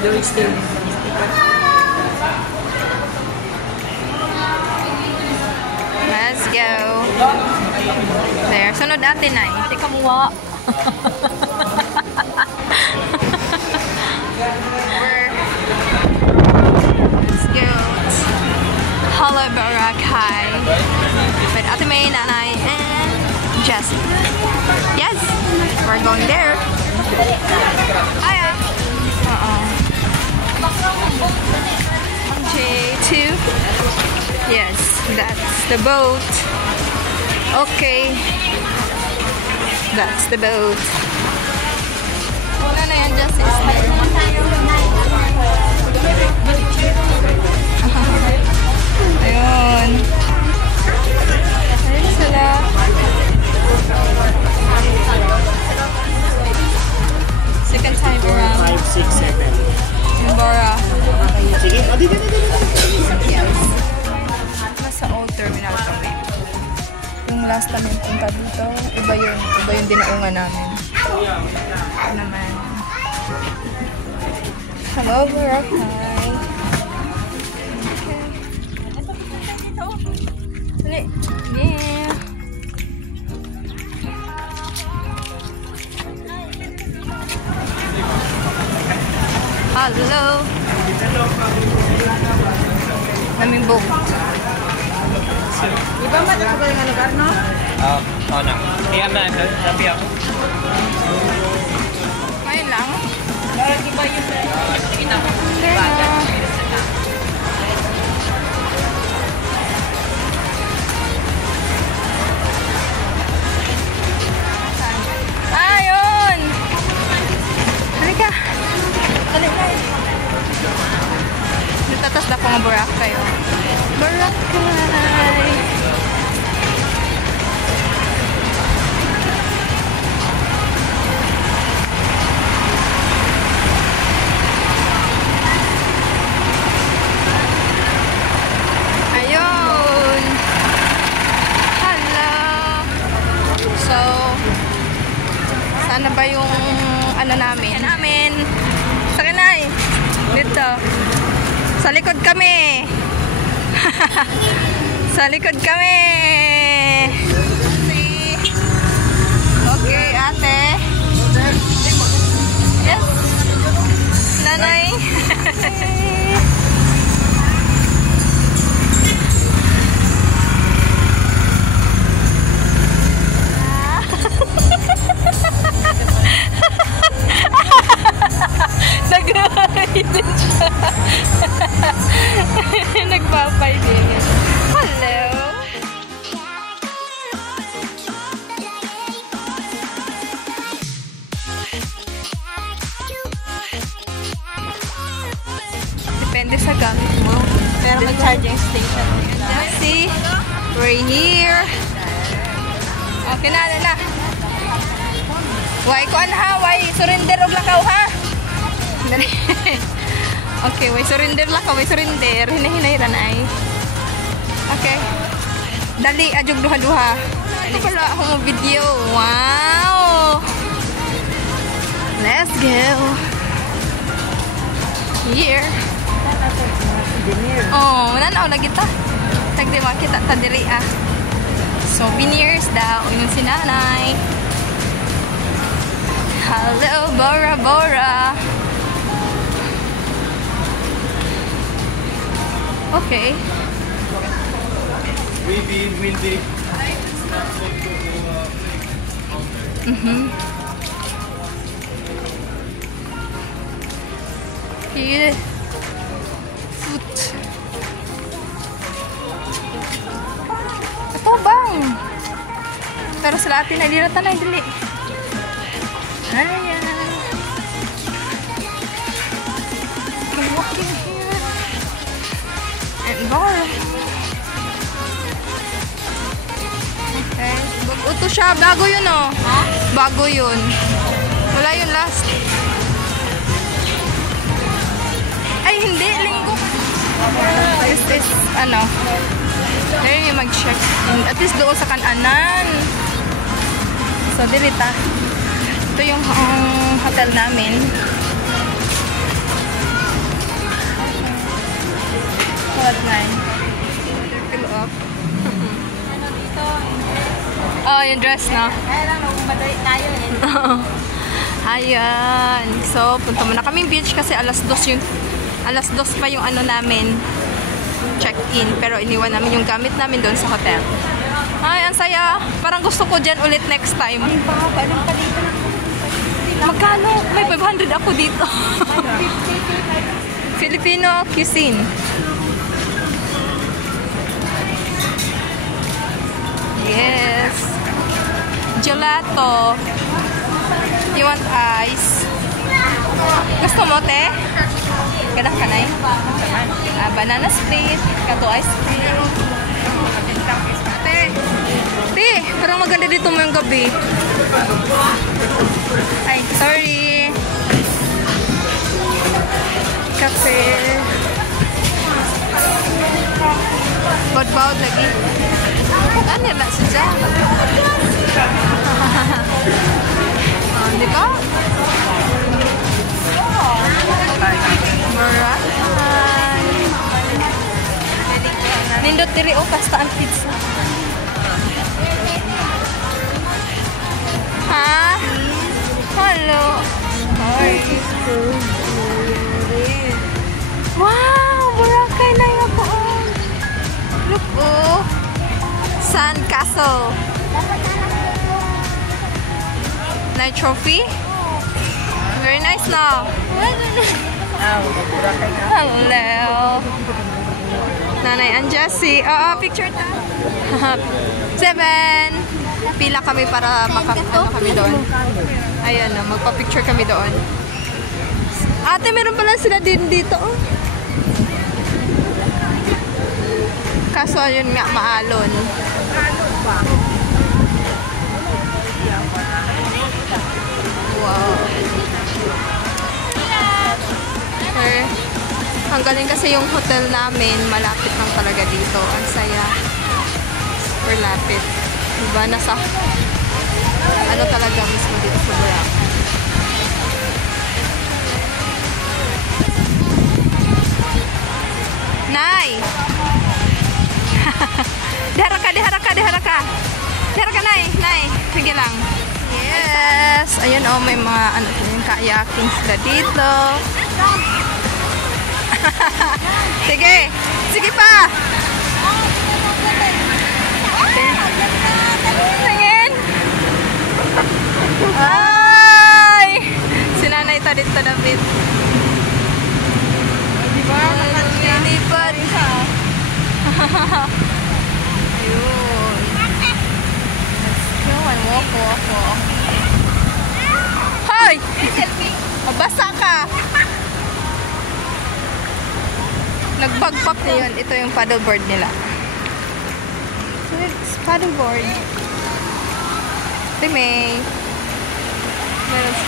Let's go. There. Sunod atin ay. Ate kamuha. Let's go. Hello, Boracay. With Ate May, Nanay, and Jessie. Yes, we're going there. Hiya. J2. Yes, that's the boat. Okay. That's the boat. Nanay and Jessie is there. Ayun. Ayun sila. Second time around. 5, 6, 7. In Bora. Sige, Yes. Nasa old terminal kami. Yung last namin punta dito, iba yung dinaungan namin. Ito naman. Hello, Boracay. Dali. Yeah. Hello. Naming boat. Iba man na ba yung lugar, no? Oo na. Kaya na, sabi ako. Ngayon lang. Parang iba yung pinaka-bagat. Ayun! Halika! Dali na. Natatas na po nga Boracay. Boracay! Ayun! Hello! So, sana ba yung ano namin? Sa kanay! Dito. Sa likod kami! Sa likod kami! Okay, ate. Yes. Nanay. Nag-ride siya. Nagpapay din. Hello. Depende sa gamit mo. Pero may charging station. See, we're here. Okay na, na. Why kuan ha? Why surrender og lakaw ha? Okay, why surrender lakaw, why surrender. Hinahinay ran ay. Okay. Dali adjog duha-duha. Ito pala ako mo video. Wow. Let's go. Here. Oh, nanao lagi ta. Tagdi makita ta diri ah. Souvenirs daw yung si nanay. Hello, Bora Bora. Okay. Will be. Here. Foot. Ito bang? Pero sa atin ay dirata na dili. Ayan. I'm walking here. And more. Okay. Bago to siya. Bago yun oh. Ha? Bago yun. Wala yun last. Ay, hindi. Linggo. This is, ano. Ngayon yung mag-check. At least doon sa kananan. So, dirita. Ito yung hotel namin. tulad nga. Fill up. Ano dito? Oh, yung dress, no? Kaya lang, madali tayo eh. Ayan. So, punta muna kami beach kasi alas 2 pa yung ano namin. Check-in. Pero iniwan namin yung gamit namin doon sa hotel. Ay, ang saya. Parang gusto ko dyan ulit next time. Ay, baka, anong pa dito? Magkano? May 500 ako dito. Filipino cuisine. Yes. Gelato. You want ice? Gusto mo, te? Kadang kanay? Banana split. Kato ice cream. Te, parang maganda dito mo yung gabi. Ay, sorry. Kape. Baud-baud lagi. Ano na siya? Di ba? Marahan. Nindot diri o kasta ang pizza. Ha? Hello. Hi. Wow, Boracay na yung ako. Look, oh. Sand Castle. Night trophy? Very nice now. Hello. Nanay and Jessie. Picture ta. 7. Pila kami para ano kami doon. Ayan na, magpa-picture kami doon. Ate, meron pala sila din dito. Oh. Kaso yun nga, maalon. Wow. Okay. Ang galing kasi yung hotel namin, malapit lang talaga dito. Ang saya. Super lapit. Diba? Nasa ano talaga mismo dito sa Boracay. Nay! Diharaka, diharaka, diharaka. Diharaka, Nay. Nay, sige lang. Yes! Ayun, oh, may mga ano, yung kayaking sila dito. Sige! Sige pa! Tingin! Ay! Sinanay ta dito, David. Diba? Nalilipad. Ayun. Let's go and walk. Hoy! Mabasa ka! Nagbagpak na yun. Ito yung paddleboard nila. It's paddleboard. Ito may meron sa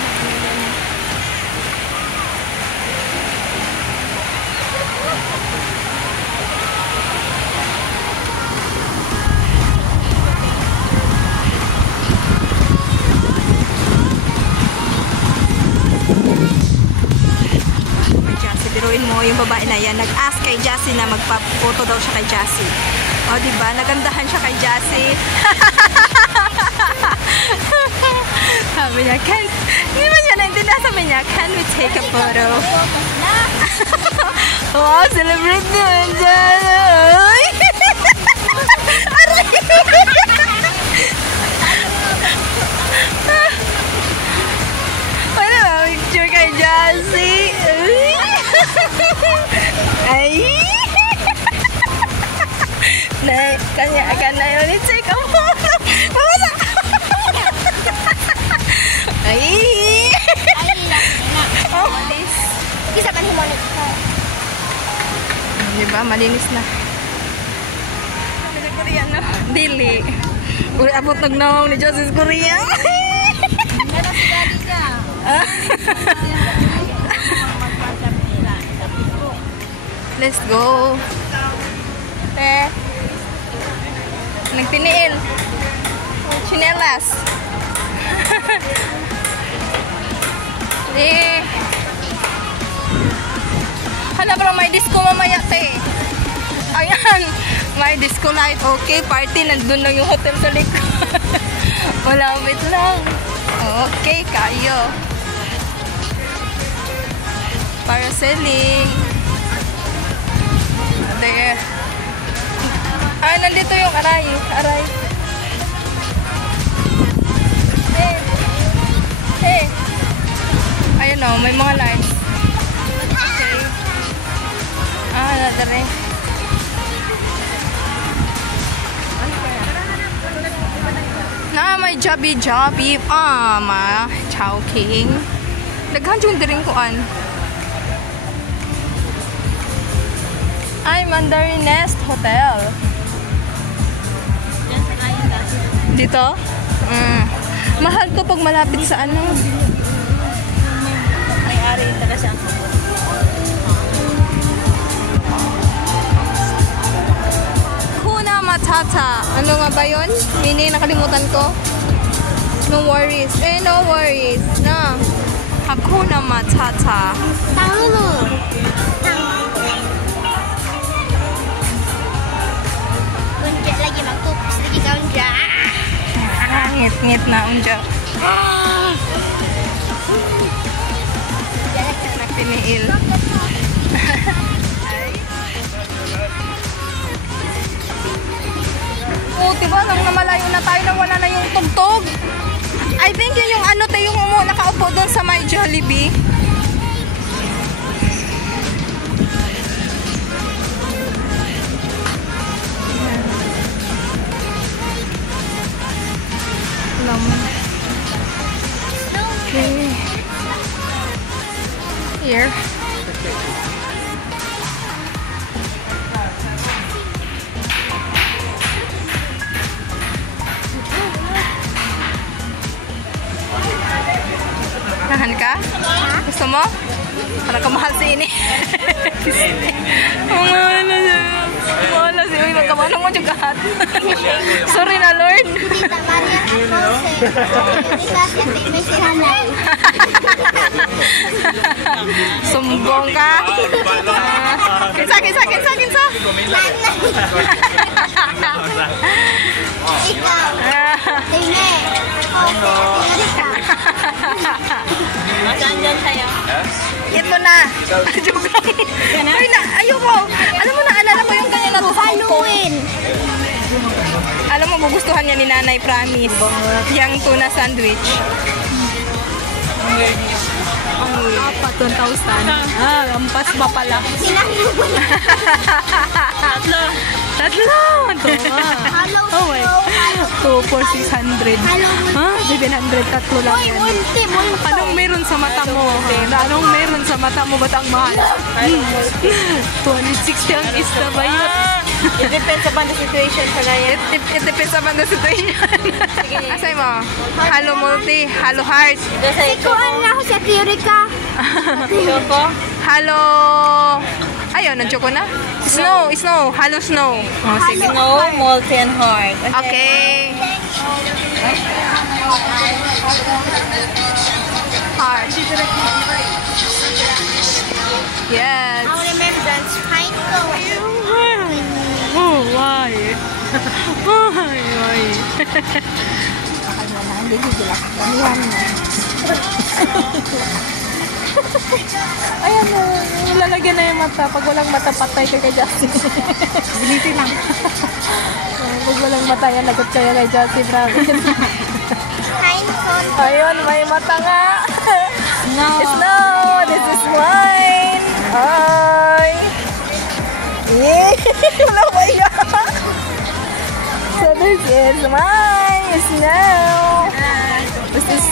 biruin mo yung babae na yan. Nag-ask kay Jassy na magpa-photo daw siya kay Jassy. O, diba? Nagandahan siya kay Jassy. Sabi niya, hindi man niya naintindihan. Sabi niya, can we take a photo? Wow, celebrate naman dyan. Aray! Wala ba? Picture kay Jassy. Ay! Nay, kanya akan na yun. Take a photo. Mawala ka. Ay! Oh, malis. Isa ka ni Monica. Diba? Malinis na. Korean na. Dili. Uri abot nagnawang ni Justice Korea. Meron si Daddy ka. Let's go. Te. Nagpiniil. Chinelas. Hala, parang may disco mamaya, te. Ayan. May disco light. Okay, party. Nandun lang yung hotel sa likod. Malapit lang. Okay, kayo. Parasailing. There. Ay, nandito yung aray. Aray. Hey. Hey. Ayun o, may mga lines. Okay. Nadari. May Joby. Ma. Chowking. Daghan yung diring kuan. Ay, Mandarin Nest Hotel. Dito? Mahal to pag malapit sa ano. May-ari talaga siya. Hakuna Matata. Ano nga ba yun? Mini, nakalimutan ko. No worries. No worries. Na. Hakuna Matata. Tahu. Unja lagi magtups lagi ka unja. Ngit-ngit na unja. Piniil. Diba? Nang namalayo na tayo na wala na yung tugtog. I think yun yung ano tayo yung nakaupo doon sa may Jollibee. Okay. Here. Nahan ka? Gusto mo? Para kamahal si ini. Mahal na siya. Mahal na siya. Uy, magkamahal mo yung kahat. Sorry na, Lord. Tita Maria Sumbong ka. Kinsa. Ikaw. Tingin. Saan dyan sa'yo? Ito na. Ay na, ayoko. Alam mo na, alala mo yung kanya natutunan ko. Alam mo, magustuhan niya ni Nanay, promise. Yung tuna sandwich. Apat, 1,000. Lampas ba pala? Tatlo! Oh my. 2 for 600. 700, tatlo lang yan. Anong meron sa mata mo? Anong meron sa mata mo? Ba't ang mahal? 260 ang isa ba yun? It depends upon the situation sa ngayon. It depends upon the situation. Asay mo? Halo multi, halo heart. Ikuan na ako sa Tiyurika. Choco? Halo... Ayun, nandiyo ko na. Snow. Halo snow. Oh, sige. Snow, multi, and heart. Okay. Heart. Yes. Our remembrance, pine cone. Oh, why? Why? Ayan na, lalagyan na yung mata. Pag walang mata, patay ka kay Justin. Bilitin lang. Pag walang mata, yan, lagot kayo kay Justin. Pine cone. Ayun, may mata nga. No. Snow, this is mine. Ay. Yeah. Wala ba yan? So this is mine. Snow. This is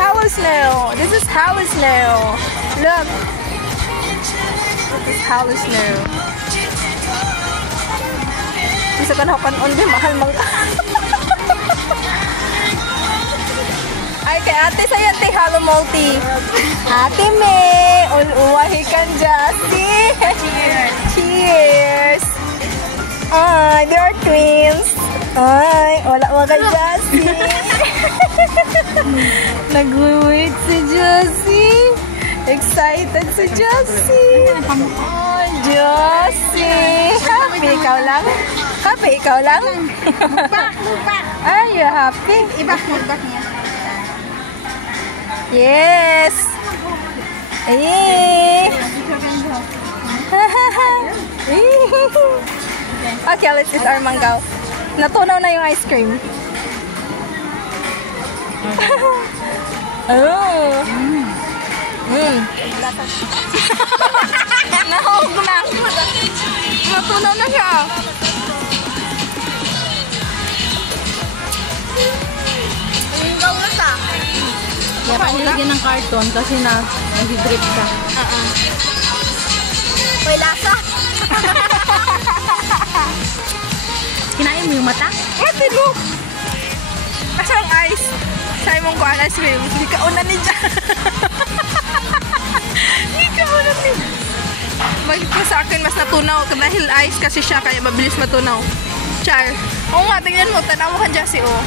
Hello Snow. This is Hello Snow. Look. This is Hello Snow. Bisa ka na kanon din, mahal mang Ay, kay ate sa yan, Hello Multi. Ate May, uluwahi kan Justin. Cheers. Ay, they are twins. Ay, wala mo kay Justin. Nag-wait si Justin. Excited si Jessie. Oh, Jessie. Happy ikaw lang? Happy ikaw lang? Are you happy? Ibak niya. Yes. Eh. Okay, let's eat our mango. Natunaw na yung ice cream. Oh. Nahog na. Natunaw na siya. Kaya pa nilagyan ng karton kasi nag-drip ka. May lasa. Kinain mo yung mata? What did you? Asa ang ice? Sabi mong kuhaan ice cream. Hindi ka una ni dyan. Hindi ka una ni. Bakit ka sa akin mas natunaw? Dahil ice kasi siya kaya mabilis matunaw. Char. Oo nga, tingnan mo. Tanaw ka Jessie, oh.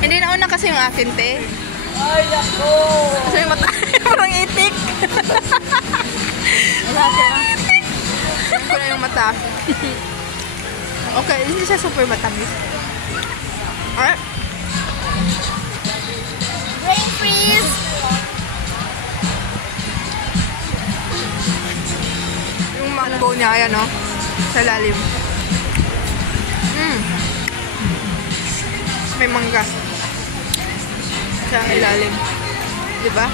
Hindi na una kasi yung akin, te. Ay, ako! Kasi yung mata. Parang itik. Wala siya. Ko na yung mata. Okay, hindi siya super matamis. Alright. Rain freeze! Yung mango niya, ayan, oh. Sa lalim. May mangga. Sa ilalim. Diba?